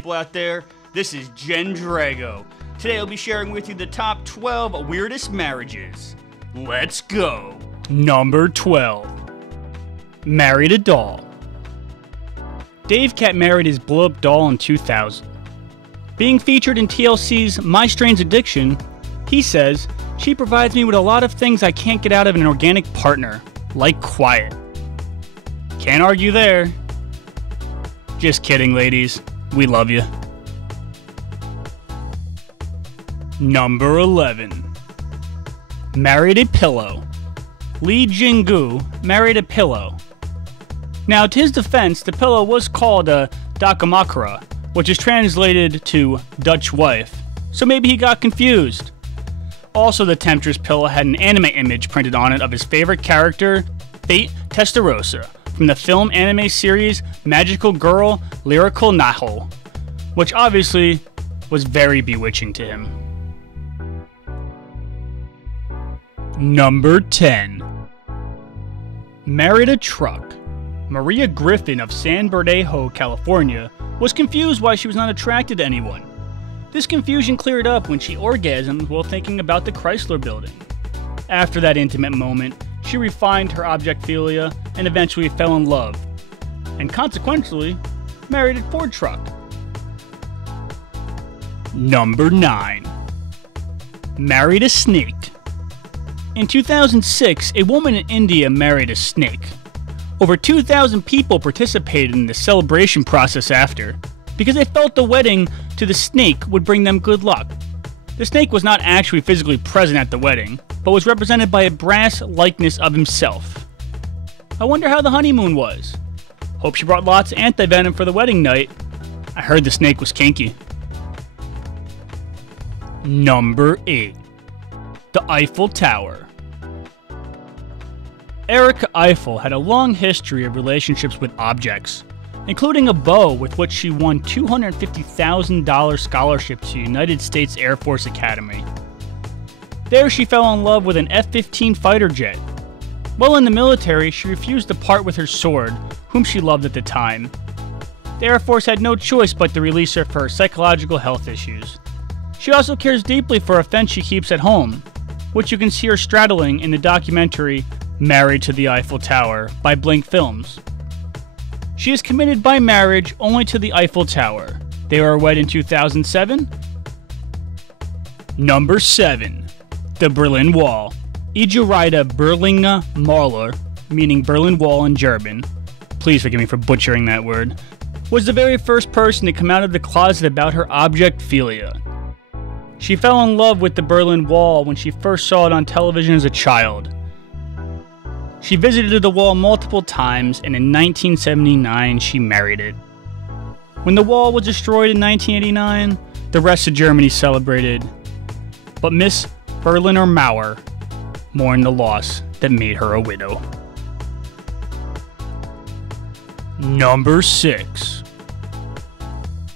people out there? This is Gendrago. Today I'll be sharing with you the top 12 weirdest marriages. Let's go! Number 12. Married a doll. Dave Cat married his blow-up doll in 2000. Being featured in TLC's My Strange Addiction, he says, "She provides me with a lot of things I can't get out of an organic partner, like quiet." Can't argue there. Just kidding, ladies. We love you. Number 11. Married a pillow. Lee Jin-gu married a pillow. Now, to his defense, the pillow was called a dakamakura, which is translated to Dutch wife, so maybe he got confused. Also, the Temptress pillow had an anime image printed on it of his favorite character, Fate Testarossa, from the film anime series Magical Girl Lyrical Naho, which obviously was very bewitching to him. Number 10. Married a truck. Maria Griffin of San Bernardino, California, was confused why she was not attracted to anyone. This confusion cleared up when she orgasmed while thinking about the Chrysler Building. After that intimate moment, she refined her objectphilia and eventually fell in love, and consequently, married a Ford truck. Number 9. Married a snake. In 2006, a woman in India married a snake. Over 2,000 people participated in the celebration process after, because they felt the wedding to the snake would bring them good luck. The snake was not actually physically present at the wedding, but was represented by a brass likeness of himself. I wonder how the honeymoon was. Hope she brought lots of anti-venom for the wedding night. I heard the snake was kinky. Number 8. The Eiffel Tower. Erica Eiffel had a long history of relationships with objects, including a bow with which she won $250,000 scholarship to United States Air Force Academy. There she fell in love with an F-15 fighter jet. While in the military, she refused to part with her sword, whom she loved at the time. The Air Force had no choice but to release her for her psychological health issues. She also cares deeply for a fence she keeps at home, which you can see her straddling in the documentary Married to the Eiffel Tower by Blink Films. She is committed by marriage only to the Eiffel Tower. They were wed in 2007. Number 7. The Berlin Wall. Ijurida Berlinger Mauer, meaning Berlin Wall in German, please forgive me for butchering that word, was the very first person to come out of the closet about her objectphilia. She fell in love with the Berlin Wall when she first saw it on television as a child. She visited the wall multiple times, and in 1979 she married it. When the wall was destroyed in 1989, the rest of Germany celebrated, but Miss Berliner Mauer mourned the loss that made her a widow. Number 6.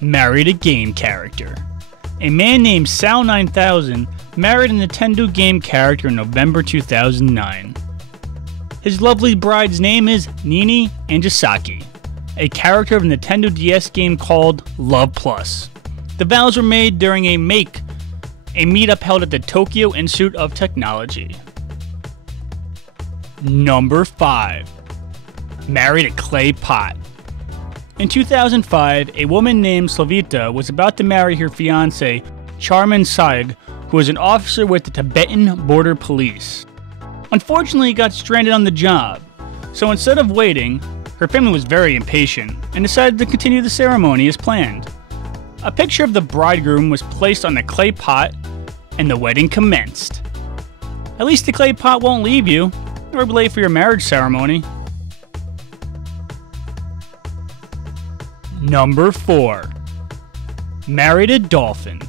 Married a game character. A man named Sal9000 married a Nintendo game character in November 2009. His lovely bride's name is Nini Angisaki, a character of a Nintendo DS game called Love Plus. The vows were made during a meetup held at the Tokyo Institute of Technology. Number 5. Married a clay pot. In 2005, a woman named Slavita was about to marry her fiancé, Charman Saig, who was an officer with the Tibetan Border Police. Unfortunately, he got stranded on the job, so instead of waiting, her family was very impatient and decided to continue the ceremony as planned. A picture of the bridegroom was placed on the clay pot, and the wedding commenced. At least the clay pot won't leave you, or be late for your marriage ceremony. Number 4. Married a dolphin.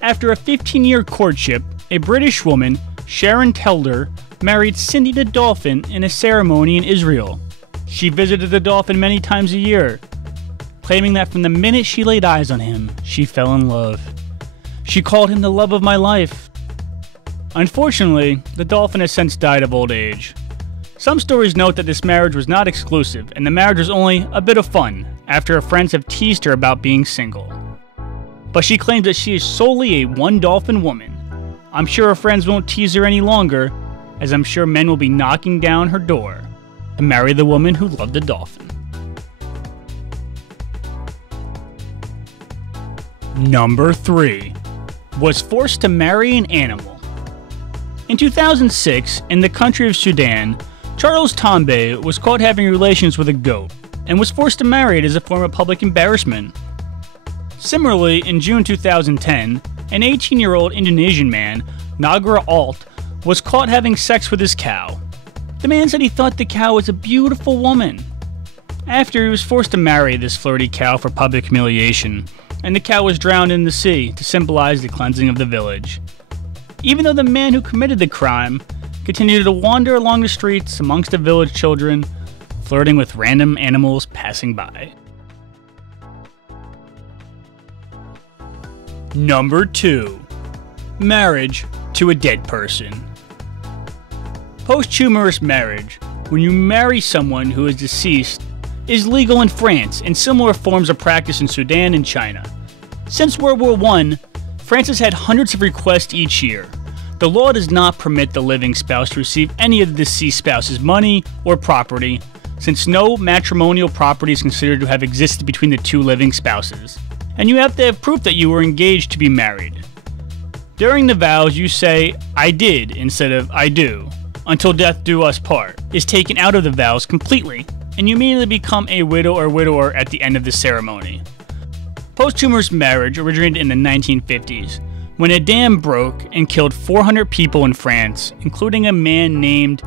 After a 15-year courtship, a British woman, Sharon Telder, married Cindy the Dolphin in a ceremony in Israel. She visited the dolphin many times a year, claiming that from the minute she laid eyes on him, she fell in love. She called him the love of my life. Unfortunately, the dolphin has since died of old age. Some stories note that this marriage was not exclusive, and the marriage was only a bit of fun after her friends have teased her about being single. But she claims that she is solely a one Dolphin woman. I'm sure her friends won't tease her any longer, as I'm sure men will be knocking down her door to marry the woman who loved a dolphin. Number 3. Was forced to marry an animal. In 2006, in the country of Sudan, Charles Tombe was caught having relations with a goat and was forced to marry it as a form of public embarrassment. Similarly, in June 2010, an 18-year-old Indonesian man, Nagra Alt, was caught having sex with his cow. The man said he thought the cow was a beautiful woman. After, he was forced to marry this flirty cow for public humiliation, and the cow was drowned in the sea to symbolize the cleansing of the village. Even though the man who committed the crime continued to wander along the streets amongst the village children, flirting with random animals passing by. Number 2. Marriage to a dead person. Posthumous marriage, when you marry someone who is deceased, is legal in France and similar forms of practice in Sudan and China. Since World War I, France has had hundreds of requests each year. The law does not permit the living spouse to receive any of the deceased spouse's money or property, since no matrimonial property is considered to have existed between the two living spouses, and you have to have proof that you were engaged to be married. During the vows, you say, "I did," instead of "I do," until death do us part is taken out of the vows completely, and you immediately become a widow or widower at the end of the ceremony. Posthumous marriage originated in the 1950s, when a dam broke and killed 400 people in France, including a man named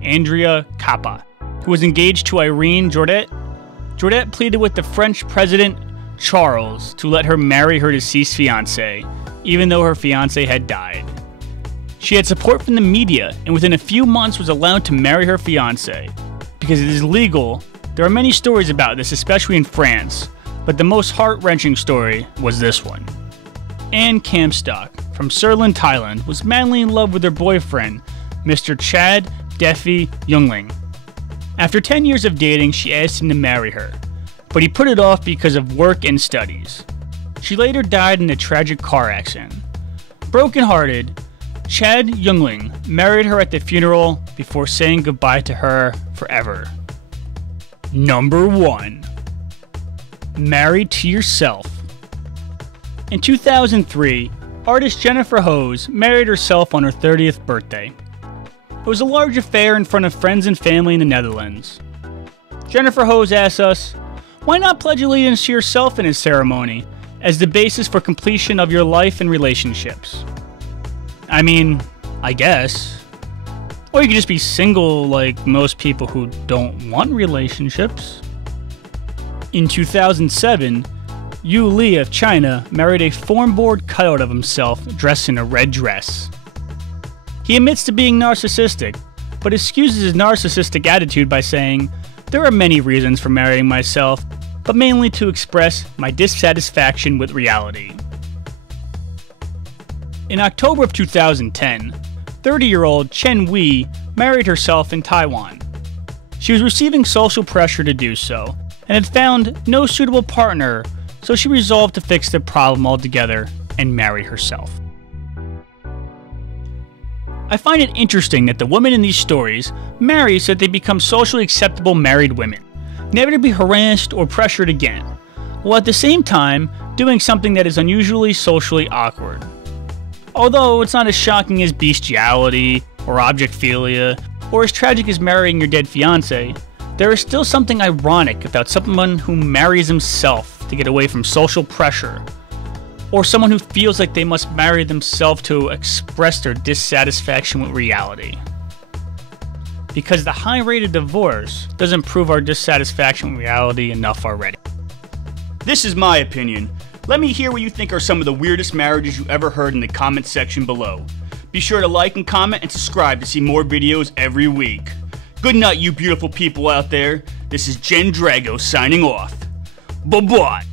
Andrea Capa, who was engaged to Irene Jordet. Jordet pleaded with the French President Charles to let her marry her deceased fiancé, even though her fiancé had died. She had support from the media, and within a few months was allowed to marry her fiancé. Because it is legal, there are many stories about this, especially in France, but the most heart-wrenching story was this one. Anne Kamstock from Serlin, Thailand, was madly in love with her boyfriend, Mr. Chad Defi Youngling. After 10 years of dating, she asked him to marry her, but he put it off because of work and studies. She later died in a tragic car accident. Broken-hearted, Chad Youngling married her at the funeral before saying goodbye to her forever. Number 1. Married to yourself. In 2003, artist Jennifer Hose married herself on her 30th birthday. It was a large affair in front of friends and family in the Netherlands. Jennifer Hose asks us, why not pledge allegiance to yourself in a ceremony as the basis for completion of your life and relationships? I mean, I guess. Or you could just be single like most people who don't want relationships. In 2007, Yu Li of China married a foam board cutout of himself dressed in a red dress. He admits to being narcissistic, but excuses his narcissistic attitude by saying, "There are many reasons for marrying myself, but mainly to express my dissatisfaction with reality." In October of 2010, 30-year-old Chen Wei married herself in Taiwan. She was receiving social pressure to do so, and had found no suitable partner, so she resolved to fix the problem altogether and marry herself. I find it interesting that the women in these stories marry so that they become socially acceptable married women, never to be harassed or pressured again, while at the same time doing something that is unusually socially awkward. Although it's not as shocking as bestiality or objectphilia, or as tragic as marrying your dead fiancé, there is still something ironic about someone who marries himself to get away from social pressure, or someone who feels like they must marry themselves to express their dissatisfaction with reality. Because the high rate of divorce doesn't prove our dissatisfaction with reality enough already. This is my opinion. Let me hear what you think are some of the weirdest marriages you ever heard in the comment section below. Be sure to like and comment and subscribe to see more videos every week. Good night, you beautiful people out there. This is Gendrago signing off. Bye-bye.